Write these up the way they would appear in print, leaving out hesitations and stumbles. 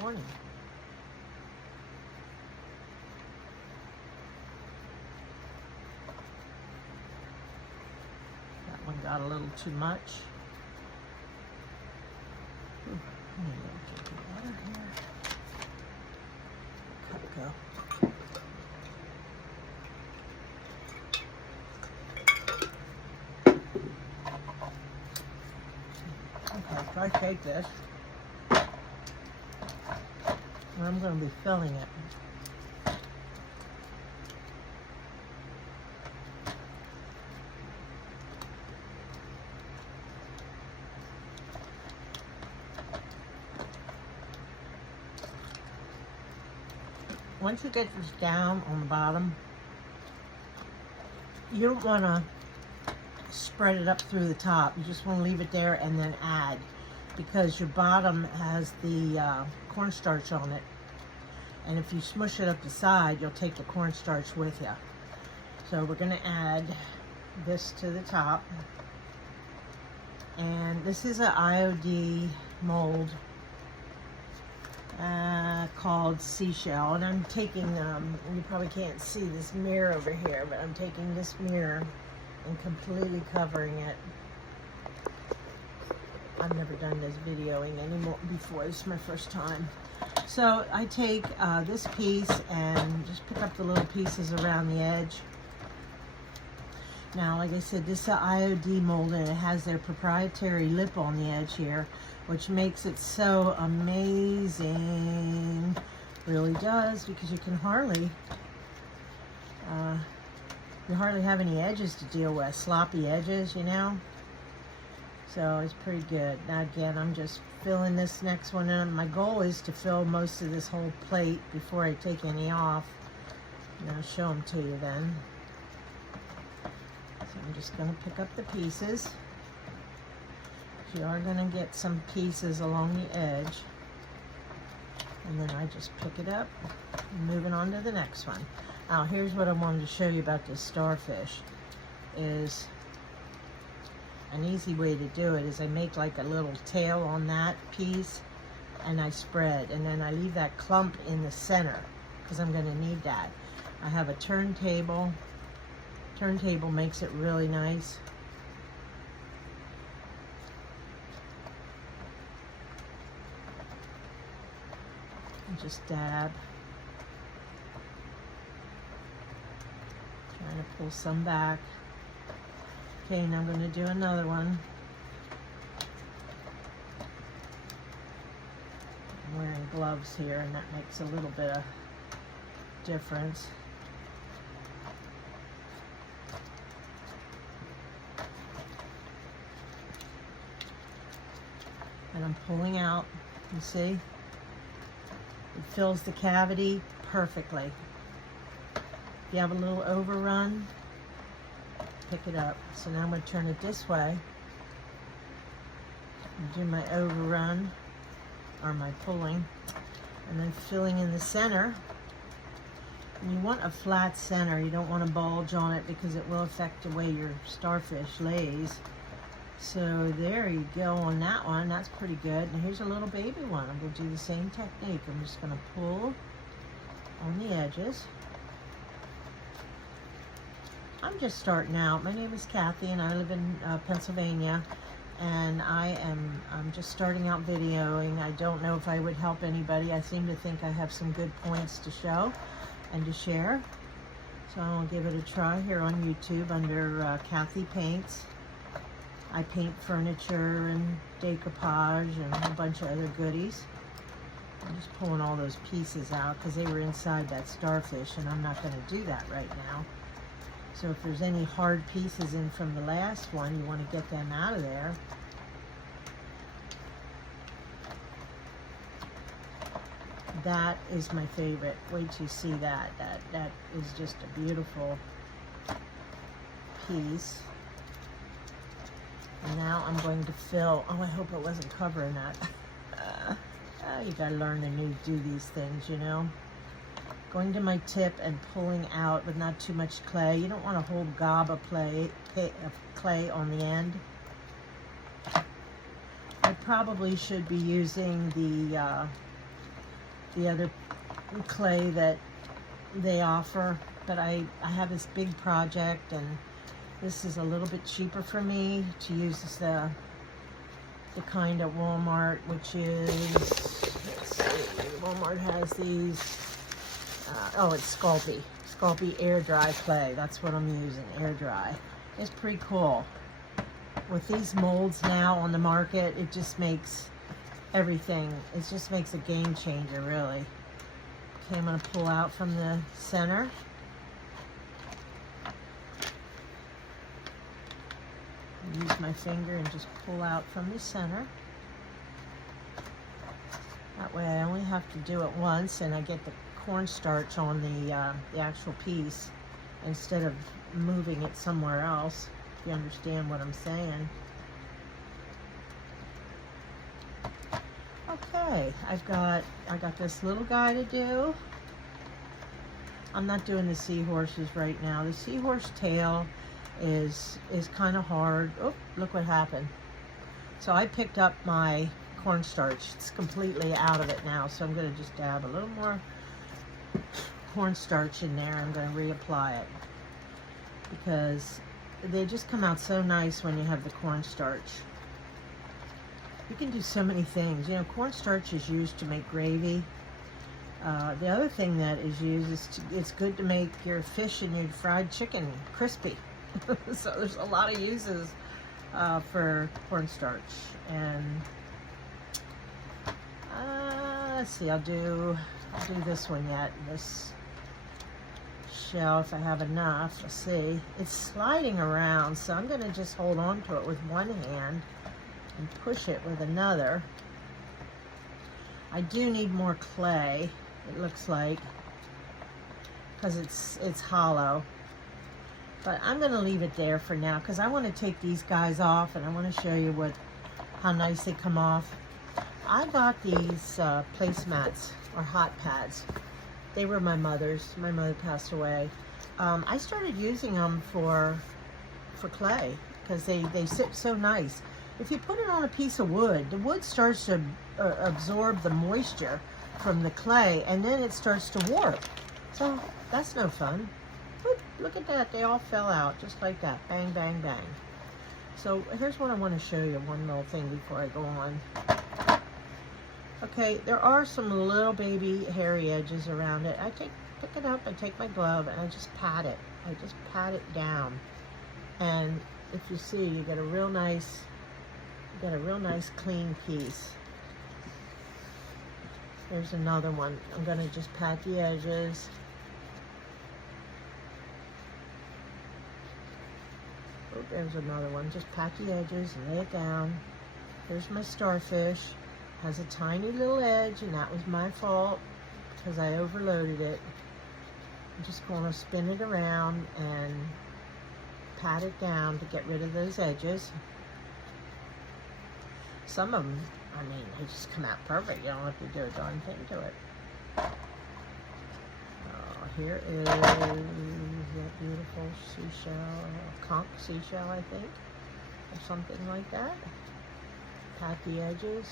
morning. That one got a little too much. Ooh, I need a little drink of water here. Cup go. Okay, so I take this, and I'm going to be filling it. Once you get this down on the bottom, you don't want to spread it up through the top. You just want to leave it there and then add, because your bottom has the cornstarch on it, and if you smush it up the side, you'll take the cornstarch with you. So we're going to add this to the top, and this is an IOD mold called Seashell, and I'm taking you probably can't see this mirror over here, but I'm taking this mirror and completely covering it. I've never done this videoing anymore before. This is my first time. So I take this piece and just pick up the little pieces around the edge. Now, like I said, this is an IOD mold, and it has their proprietary lip on the edge here, which makes it so amazing. Really does, because you can hardly have any edges to deal with, sloppy edges, you know. So it's pretty good. Now again, I'm just filling this next one in. My goal is to fill most of this whole plate before I take any off, and I'll show them to you then. So I'm just going to pick up the pieces. You are going to get some pieces along the edge, and then I just pick it up and moving on to the next one. Now here's what I wanted to show you about this starfish. Is an easy way to do it is I make like a little tail on that piece, and I spread, and then I leave that clump in the center because I'm going to need that. I have a turntable. Turntable makes it really nice. And just dab. Trying to pull some back. Okay, now I'm going to do another one. I'm wearing gloves here, and that makes a little bit of difference. And I'm pulling out, you see? It fills the cavity perfectly. If you have a little overrun, pick it up. So now I'm going to turn it this way and do my overrun, or my pulling, and then filling in the center. And you want a flat center. You don't want to bulge on it because it will affect the way your starfish lays. So there you go on that one. That's pretty good. And here's a little baby one. I'm going to do the same technique. I'm just going to pull on the edges. I'm just starting out. My name is Kathy, and I live in Pennsylvania, and I'm just starting out videoing. I don't know if I would help anybody. I seem to think I have some good points to show and to share. So I'll give it a try here on YouTube under Kathy Paints. I paint furniture and decoupage and a bunch of other goodies. I'm just pulling all those pieces out because they were inside that starfish, and I'm not going to do that right now. So if there's any hard pieces in from the last one, you want to get them out of there. That is my favorite. Wait till you see that. That is just a beautiful piece. And now I'm going to fill. Oh, I hope it wasn't covering that. You gotta learn to do these things, you know. Going to my tip and pulling out with not too much clay. You don't want a whole gob of clay on the end. I probably should be using the the other clay that they offer, but I have this big project, and this is a little bit cheaper for me to use the kind at Walmart, which is, let's see, Walmart has these, oh, it's Sculpey air dry clay. That's what I'm using, air dry. It's pretty cool. With these molds now on the market, it just makes everything, it just makes a game changer, really. Okay, I'm going to pull out from the center. Use my finger and just pull out from the center. That way I only have to do it once, and I get the cornstarch on the actual piece instead of moving it somewhere else, if you understand what I'm saying. Okay, I got this little guy to do. I'm not doing the seahorses right now. The seahorse tail is kind of hard. Oh, look what happened. So I picked up my cornstarch. It's completely out of it now, so I'm going to just dab a little more cornstarch in there. I'm going to reapply it because they just come out so nice when you have the cornstarch. You can do so many things. You know, cornstarch is used to make gravy. The other thing that is used is it's good to make your fish and your fried chicken crispy. So there's a lot of uses for cornstarch. And let's see, I'll do this one yet. This shell, if I have enough. Let's see. It's sliding around, so I'm going to just hold on to it with one hand and push it with another. I do need more clay, it looks like, because it's hollow. But I'm going to leave it there for now because I want to take these guys off, and I want to show you how nice they come off. I got these placemats, or hot pads. They were my mother's. My mother passed away. I started using them for clay because they sit so nice. If you put it on a piece of wood, the wood starts to absorb the moisture from the clay, and then it starts to warp. So that's no fun. Whoop, look at that, they all fell out just like that. Bang, bang, bang. So here's what I want to show you, one little thing before I go on. Okay, there are some little baby hairy edges around it. I pick it up, I take my glove, and I just pat it. I just pat it down. And if you see, you get a real nice clean piece. There's another one. I'm going to just pat the edges. Oh, there's another one. Just pat the edges and lay it down. Here's my starfish. Has a tiny little edge, and that was my fault because I overloaded it. I'm just going to spin it around and pat it down to get rid of those edges. Some of them, I mean, they just come out perfect. You don't have to do a darn thing to it. Here is that beautiful seashell, conch seashell, I think, or something like that. Pat the edges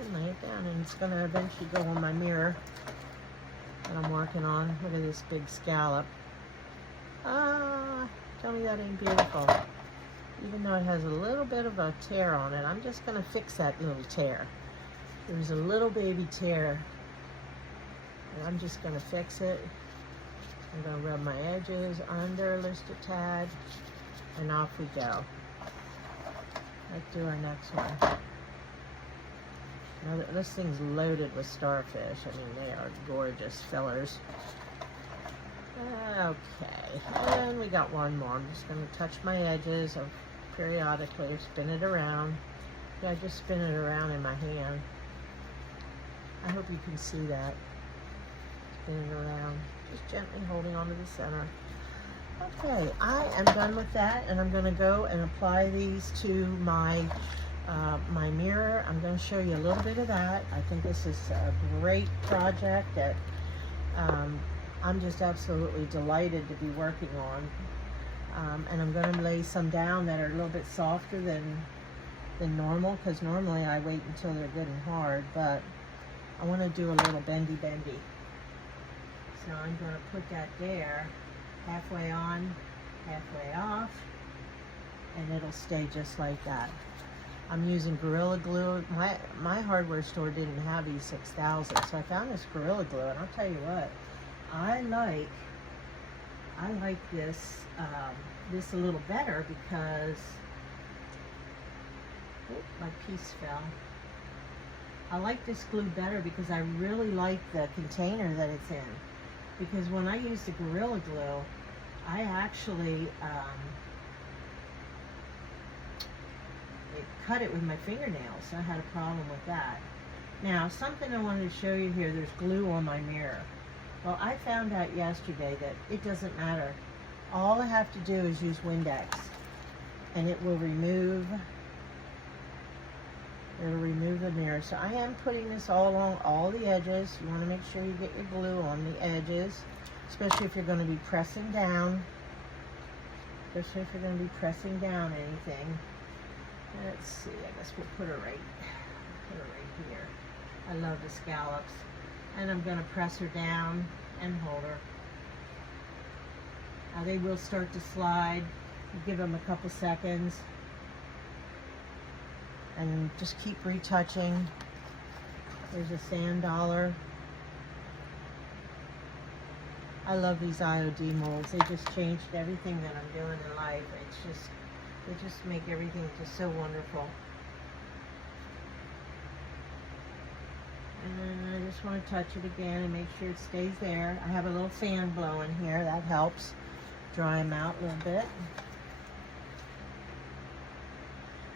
and lay it down, and it's going to eventually go on my mirror that I'm working on. Look at this big scallop. Tell me that ain't beautiful. Even though it has a little bit of a tear on it, I'm just going to fix that little tear. There's a little baby tear, and I'm just going to fix it. I'm going to rub my edges under just a tad, and off we go. Let's do our next one. Now, this thing's loaded with starfish. I mean, they are gorgeous fillers. Okay, and we got one more. I'm just going to touch my edges of periodically, spin it around. Yeah, I just spin it around in my hand. I hope you can see that. Spin it around, just gently holding onto the center. Okay, I am done with that, and I'm going to go and apply these to my my mirror. I'm going to show you a little bit of that. I think this is a great project that I'm just absolutely delighted to be working on. And I'm going to lay some down that are a little bit softer than normal, because normally I wait until they're good and hard, but I want to do a little bendy. So I'm going to put that there, halfway on, halfway off, and it'll stay just like that. I'm using Gorilla Glue. My hardware store didn't have E6000, so I found this Gorilla Glue, and I'll tell you what, I like this this a little better because, oh, my piece fell. I like this glue better because I really like the container that it's in. Because when I use the Gorilla Glue, I actually cut it with my fingernails. So I had a problem with that. Now, something I wanted to show you here, there's glue on my mirror. Well, I found out yesterday that it doesn't matter. All I have to do is use Windex, and it will remove the mirror. So I am putting this all along all the edges. You want to make sure you get your glue on the edges, especially if you're going to be pressing down. Especially if you're going to be pressing down anything. Let's see, I guess we'll put her right here. I love the scallops. And I'm going to press her down and hold her. Now they will start to slide. Give them a couple seconds. And just keep retouching. There's a sand dollar. I love these IOD molds. They just changed everything that I'm doing in life. They just make everything just so wonderful. And I just want to touch it again and make sure it stays there. I have a little fan blowing here. That helps dry them out a little bit.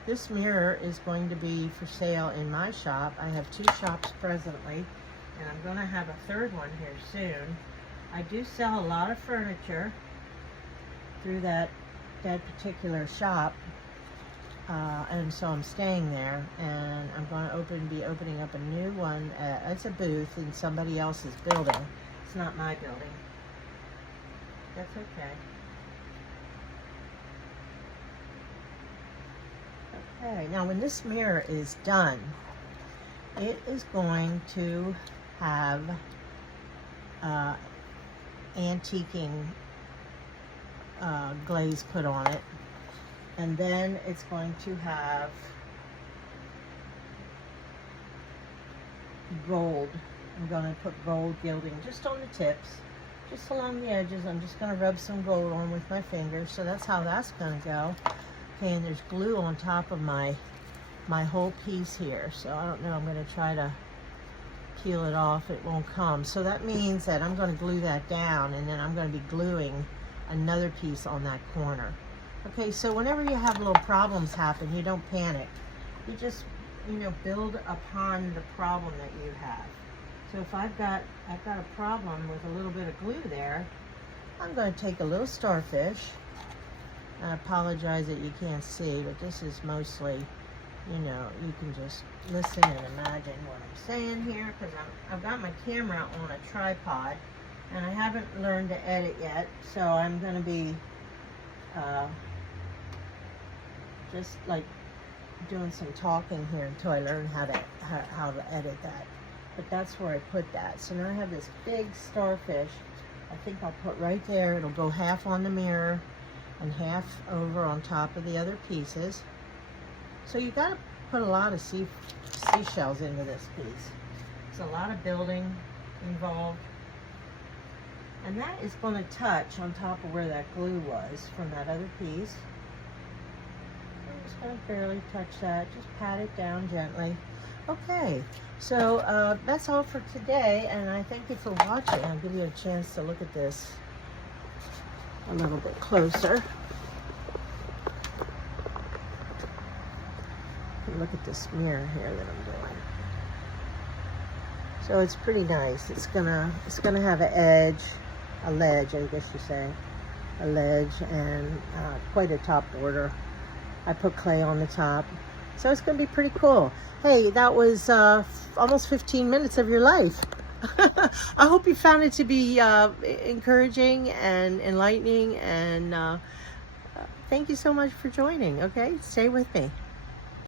This mirror is going to be for sale in my shop. I have 2 shops presently, and I'm going to have a 3rd one here soon. I do sell a lot of furniture through that particular shop, and so I'm staying there, and I'm going to be opening up a new one. It's a booth in somebody else's building. It's not my building. That's okay. Okay, now when this mirror is done, it is going to have antiquing glaze put on it, and then it's going to have gold. I'm going to put gold gilding just on the tips, just along the edges. I'm just going to rub some gold on with my fingers. So that's how that's going to go. Okay, and there's glue on top of my whole piece here. So I don't know, I'm going to try to peel it off. It won't come. So that means that I'm going to glue that down, and then I'm going to be gluing another piece on that corner. Okay, so whenever you have little problems happen, you don't panic. You just, build upon the problem that you have. So if I've got a problem with a little bit of glue there, I'm going to take a little starfish. I apologize that you can't see, but this is mostly, you can just listen and imagine what I'm saying here, because I've got my camera on a tripod, and I haven't learned to edit yet, so I'm going to be just like doing some talking here until I learn how to edit that. But that's where I put that. So now I have this big starfish. I think I'll put right there. It'll go half on the mirror and half over on top of the other pieces. So you got to put a lot of seashells into this piece. There's a lot of building involved. And that is going to touch on top of where that glue was from that other piece. I'm just going to barely touch that. Just pat it down gently. Okay, so that's all for today, and I thank you for watching. I'll give you a chance to look at this a little bit closer. Look at this mirror here that I'm doing. So it's pretty nice. It's gonna have an edge, a ledge, I guess you say, a ledge, and quite a top border. I put clay on the top, so it's gonna be pretty cool. Hey, that was almost 15 minutes of your life. I hope you found it to be encouraging and enlightening, and thank you so much for joining. Okay, stay with me.